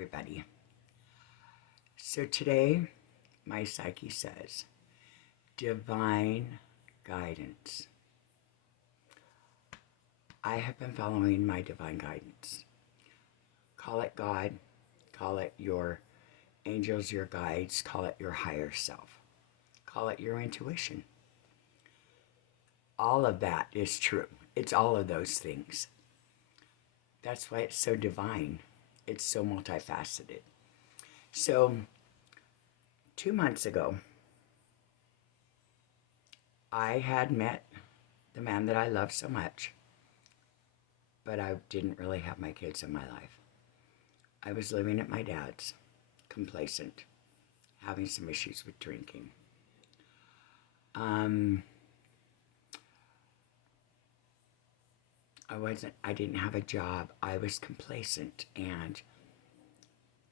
everybody. So today, my psyche says divine guidance. I have been following my divine guidance. Call it God, call it your angels, your guides, call it your higher self, call it your intuition. All of that is true. It's all of those things. That's why it's so divine. It's so multifaceted. So, 2 months ago, I had met the man that I love so much, but I didn't really have my kids in my life. I was living at my dad's, complacent, having some issues with drinking. I didn't have a job. I was complacent, and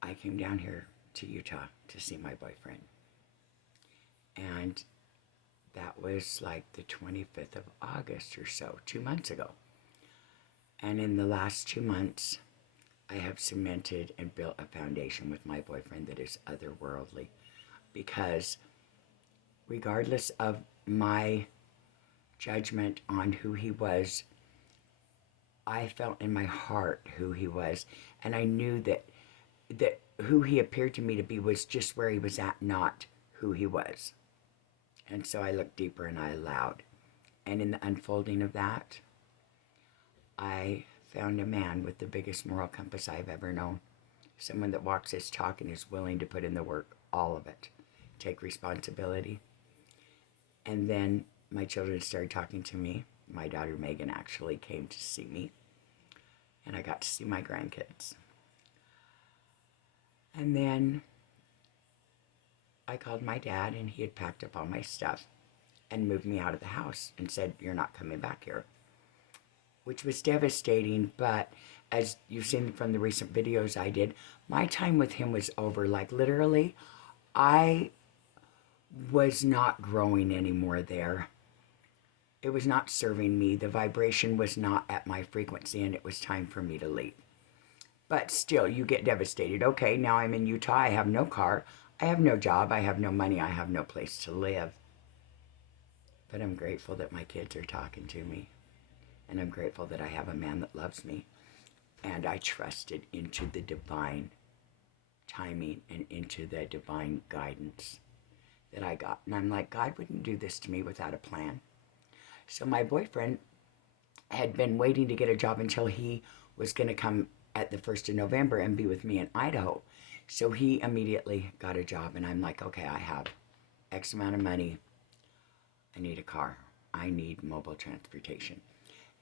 I came down here to Utah to see my boyfriend. And that was like the 25th of August or so, 2 months ago. And in the last 2 months, I have cemented and built a foundation with my boyfriend that is otherworldly. Because regardless of my judgment on who he was, I felt in my heart who he was. And I knew that who he appeared to me to be was just where he was at, not who he was. And so I looked deeper and I allowed. And in the unfolding of that, I found a man with the biggest moral compass I've ever known. Someone that walks his talk and is willing to put in the work, all of it. Take responsibility. And then my children started talking to me. My daughter Megan actually came to see me. And I got to see my grandkids. And then I called my dad, and he had packed up all my stuff and moved me out of the house and said, "You're not coming back here," which was devastating. But as you've seen from the recent videos I did, my time with him was over. Like, literally, I was not growing anymore there. It was not serving me. The vibration was not at my frequency, and it was time for me to leave. But still, you get devastated. Okay, now I'm in Utah. I have no car. I have no job. I have no money. I have no place to live. But I'm grateful that my kids are talking to me. And I'm grateful that I have a man that loves me. And I trusted into the divine timing and into the divine guidance that I got. And I'm like, God wouldn't do this to me without a plan. So my boyfriend had been waiting to get a job until he was going to come at the 1st of November and be with me in Idaho. So he immediately got a job, and I'm like, okay, I have X amount of money. I need a car. I need mobile transportation.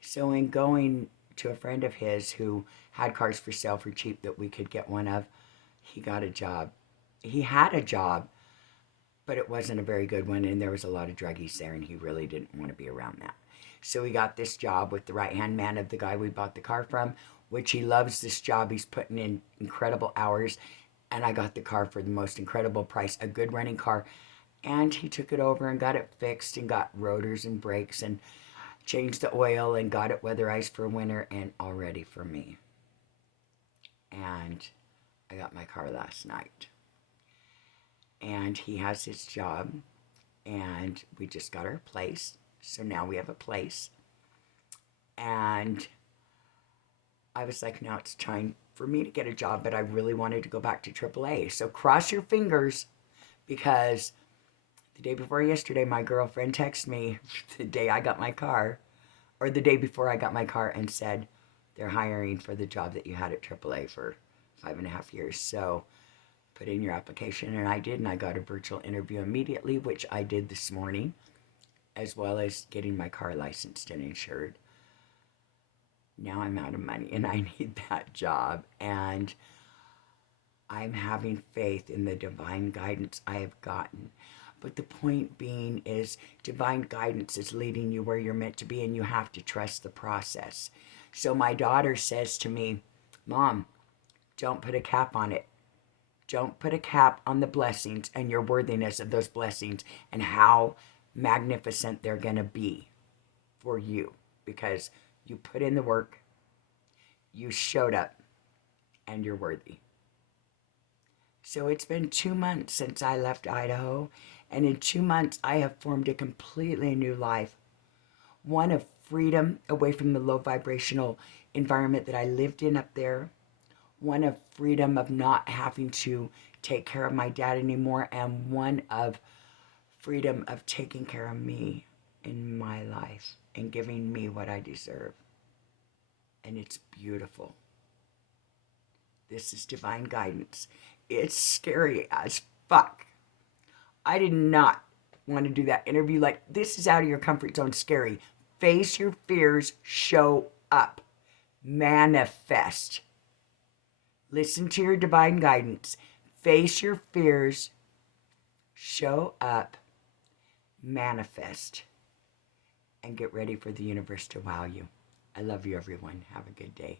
So in going to a friend of his who had cars for sale for cheap that we could get one of, he got a job. He had a job, but it wasn't a very good one, and there was a lot of druggies there, and he really didn't want to be around that. So he got this job with the right-hand man of the guy we bought the car from, which he loves this job. He's putting in incredible hours, and I got the car for the most incredible price, a good running car. And he took it over and got it fixed and got rotors and brakes and changed the oil and got it weatherized for winter and all ready for me. And I got my car last night. And he has his job, and we just got our place. So now we have a place. And I was like, now it's time for me to get a job, but I really wanted to go back to AAA. So cross your fingers, because the day before yesterday, my girlfriend texted me the day I got my car, or the day before I got my car, and said they're hiring for the job that you had at AAA for 5.5 years. So put in your application, and I did, and I got a virtual interview immediately, which I did this morning, as well as getting my car licensed and insured. Now I'm out of money, and I need that job, and I'm having faith in the divine guidance I have gotten. But the point being is, divine guidance is leading you where you're meant to be, and you have to trust the process. So my daughter says to me, "Mom, don't put a cap on it. Don't put a cap on the blessings and your worthiness of those blessings and how magnificent they're going to be for you, because you put in the work, you showed up, and you're worthy." So it's been 2 months since I left Idaho, and in 2 months I have formed a completely new life. One of freedom away from the low vibrational environment that I lived in up there. One of freedom of not having to take care of my dad anymore, and one of freedom of taking care of me in my life and giving me what I deserve. And it's beautiful. This is divine guidance. It's scary as fuck. I did not want to do that interview. Like, this is out of your comfort zone, scary. Face your fears, show up, manifest. Listen to your divine guidance. Face your fears, show up, manifest, and get ready for the universe to wow you. I love you, everyone. Have a good day.